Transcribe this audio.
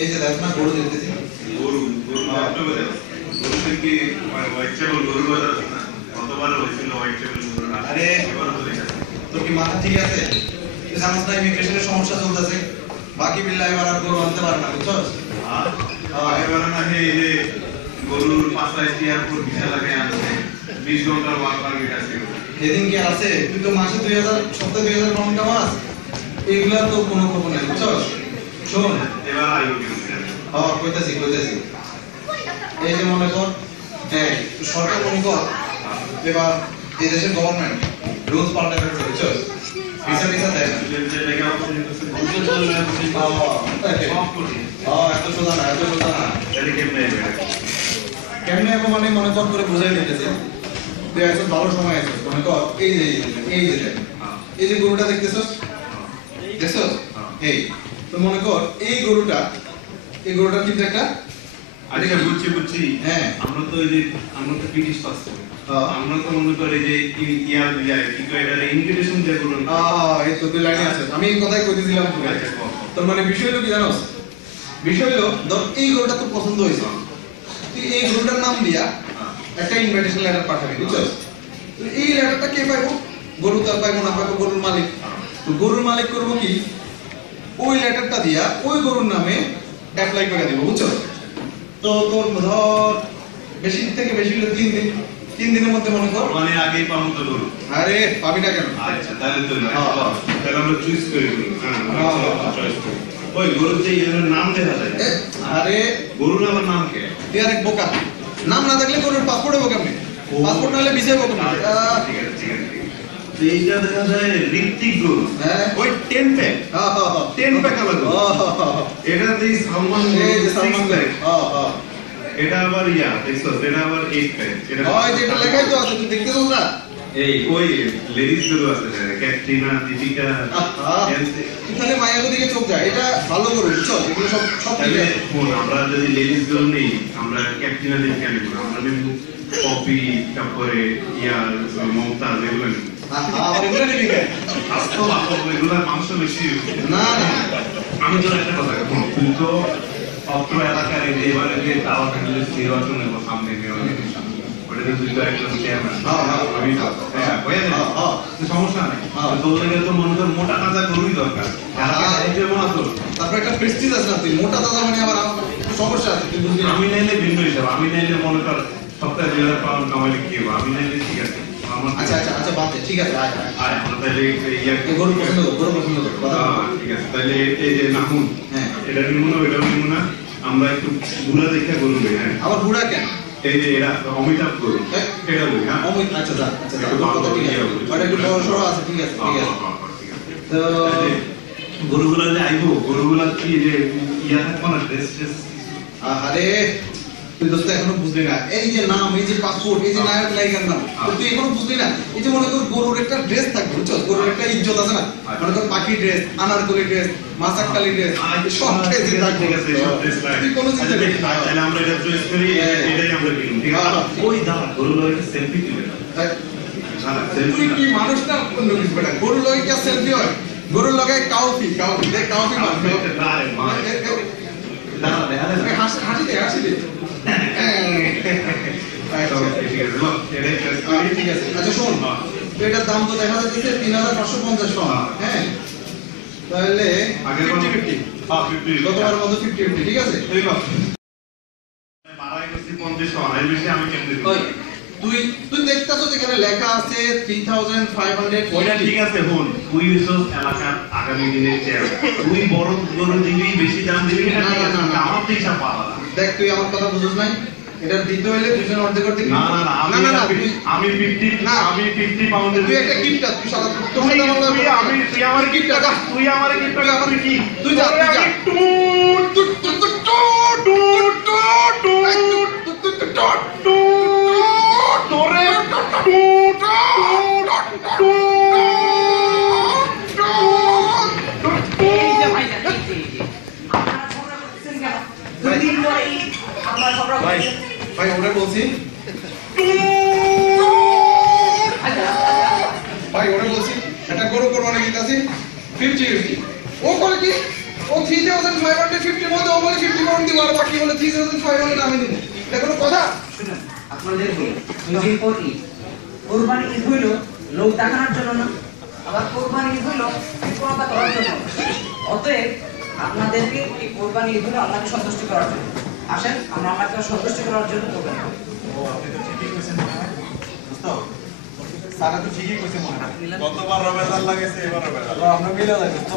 এই যে দেখো না গরু দেখতেছি গরু একটা বলে গরু থেকে হোয়াইট টেবল গরু বাজার আছে না কতবার হয়েছিল হোয়াইট টেবল গরু না আরে এবার হয়ে গেছে তোর কি মাথা ঠিক আছে তুই জানিস না ইমিগ্রেশনের সমস্যা চলতেছে বাকি বিল্লাহ এবার আর গরু আনতে পারে না বুঝছস এবার না এই যে গরুর পাঁচটায় এয়ারপোর্ট ভিসা লাগাই আনছে 20 ঘন্টার ওয়ার্ক পারমিট আছে সেদিন কি আছে তুই তো মাসে 2000 সপ্তাহে 2000 পাউন্ড কামাস এগুলা তো কোনো খবর নাই বুঝছস শোন এবার আইও কি কইতাছি এই যে মনে কর সরকার মনে কর এবার এই দেশের গভর্নমেন্ট রুলস পাল্টে ফেলছে বুঝছস ভিসা দেয় না এত সোজা না কেমনে এখন মানে মনে কর করে বুঝাই দিতেছে তুই একজন ভালো সময় আছিস মনে কর এই যে গরুটা দেখতেছস এই তো মনে কর এই গরুটা কিন্তু একটা আচ্ছা বুঝছি হ্যাঁ আমরা তো ব্রিটিশ পাসপোর্ট আমরা তো মনে করি যে ইনভিটেশন দিয়ে বলুন এই তো তুই লাইনে আছিস আমি এই কথাই কইতেছিলাম তোর মানে বিষয় হলো কি জানোস বিষয় হলো ধর এই গরুটা তোর পছন্দ হয়েছে তুই এই গরুটার নাম দিয়া একটা ইনভিটেশন লেটার পাঠাবি বুঝছস তো এই লেটারটা কে পাইবো গরু তো পাইবো না পাইবো গরুর মালিক তো গরুর মালিক করবো কি ওই লেটারটা দিয়া ওই গরুর নামে অ্যাপ্লাই করে দিব বুঝছস তো তোর ধর বেশি থেকে বেশি হলো 3 দিনের মধ্যে মনে কর মানে আগেই পাবো তো গরু আরে পাবি না কেন আচ্ছা তাহলে তো তাহলে আমরা চুজ করে দিই চয়েস করি ওই গরুর যে এর নাম দেখা যায় আরে গরুর আবার নাম কি তুই আরেক বোকা নাম না থাকলে গরুর পাসপোর্ট হবে কেমনে পাসপোর্ট না হলে ভিসা হবে কেমনে ঠিক আছে এইটা দেখা যায় ঋত্বিক গরু হ্যাঁ ওই 10 প্যাক 10 প্যাক আবার এটা দিয়ে সালমান এই যে সালমান ভাই এটা আবার দেখছো এটা আবার 8 প্যাক এটা ওই যেটা লেখাই তো আছে তুই দেখতেছস না এই ওই লেডিস গরু আছে ক্যাটরিনা দীপিকা এখানে মায়াগো দিকে চোখ যায় এটা ভালো গরু বুঝছো এগুলো সব ঠিক আছে আমরা যদি লেডিস গরু নেই আমরা ক্যাটরিনা দীপিকা নেব আমরা নেব কপি তারপরে মমতাজ এগুলো নেব আবার এগুলো নিবি কেন এগুলো মাংস বেশি না আমি তো একটা কথা তুই তো অত্র এলাকার এবারে যে দাওয়া থাকলে নির্বাচনের সামনে ওটা তুই তো একজন চেয়ারম্যান সমস্যা নেই তোদের তো মনে কর মোটা তাজা গরুই দরকার তারপর একটা প্রেস্টিজ আছে না তুই মোটা তাজা মানে আবার সমস্যা আছে তুই বুঝলি আমি নাইলে ভিন্ন হিসাব আমি নাইলে মনে কর সপ্তাহে 2000 পাউন্ড কামাইলে কি হবে আমি নাইলে ঠিক আছে আচ্ছা বাদ দে ঠিক আছে আয় আমরা তাহলে গরু পছন্দ কর ঠিক আছে তাহলে এই যে নাহুন হ্যাঁ এটা নিমু না আমরা একটু বুড়া দেখে গরু লই হ্যাঁ আবার বুড়া কেন এই যে এরা অমিতাভ গরু এটা লই হ্যাঁ আচ্ছা ওটা একটু বড় সড়ো আছে ঠিক আছে তো গরুগুলা যে আইবো গরুগুলা কি যে থাকবো না ড্রেস আরে তুই দোস্ত এখনো বুঝলি না এই যে নাম এই যে পাসপোর্ট এই যে নায়ক নায়িকার নাম তুই এখনো বুঝলি না এই যে মনে কর গরুর একটা ড্রেস থাকবে বুঝছো গরুর একটা ইজ্জত আছে না মনে কর পাখি ড্রেস আনারকলি ড্রেস মাসাক্কালি ড্রেস সব ড্রেস ঠিক আছে সব ড্রেস তুই কোন চিন্তা করিস না তাহলে আমরা এটা চয়েস করি এটাই আমরা কিনুন ঠিক আছে ওই দাঁড়া গরুগুলো সেলফি তুলে তুই কি মানুষ না অন্য কিছু বেটা গরু লগে কি সেলফি হয় গরুর লগে কাউফি দেখ কাউফি মারবে দাঁড়া হাসি দে ঠিক আছে আচ্ছা শোন এটার দাম তো দেখা যাচ্ছে 3550 টাকা হ্যাঁ তাহলে 50-50 গতবার মতো 50-50 ঠিক আছে তুই দেখতেছো যেখানে লেখা আছে 3500 ওইটা ঠিক আছে হন তুই এসব এলাকার আগামী দিনের তুই বড় গরু দিবি বেশি দাম দিবি না আমার তো হিসাব পাওয়া দেখ তুই আমার কথা বুঝছ নাই এটা দিতে হইলে দুজন অর্ধেক করতে না আমি 50 না আমি 50 পাউন্ড তুই একটা গিফট তুই সারা তুই আমার গিফট টাকা তুই আমার গিফট টাকা আমার কি তুই যা ভাই ওটা বলছি একটা গরু কোরবানি দিতেছি 50-50 ও করে কি ও 3550 50 মধ্যে ও বলে 50% দিব আর বাকি বলে 3500 আমি দিব এটা কোনো কথা? শুনুন, আপনাদের বলি 2 দিন পর ঈদ। কোরবানি ঈদ হইল লোক দেখানোর জন্য না, আবার কোরবানি ঈদ হইল কৃপণতা করার জন্য। অতএব আপনাদেরকে এই কোরবানি ঈদ হলো আল্লাহকে সন্তুষ্ট করার জন্য। আসেন আমরা আল্লাহকে সন্তুষ্ট করার জন্য কোরবানি করি। ও আপনি তো ঠিকই কইছেন মনে হয় দোস্ত সারা তো ঠিকই কইছে মনে হয় গতবার রবেদার লাগাইছে এবার রবেদার আমরা মিলে যাই দোস্ত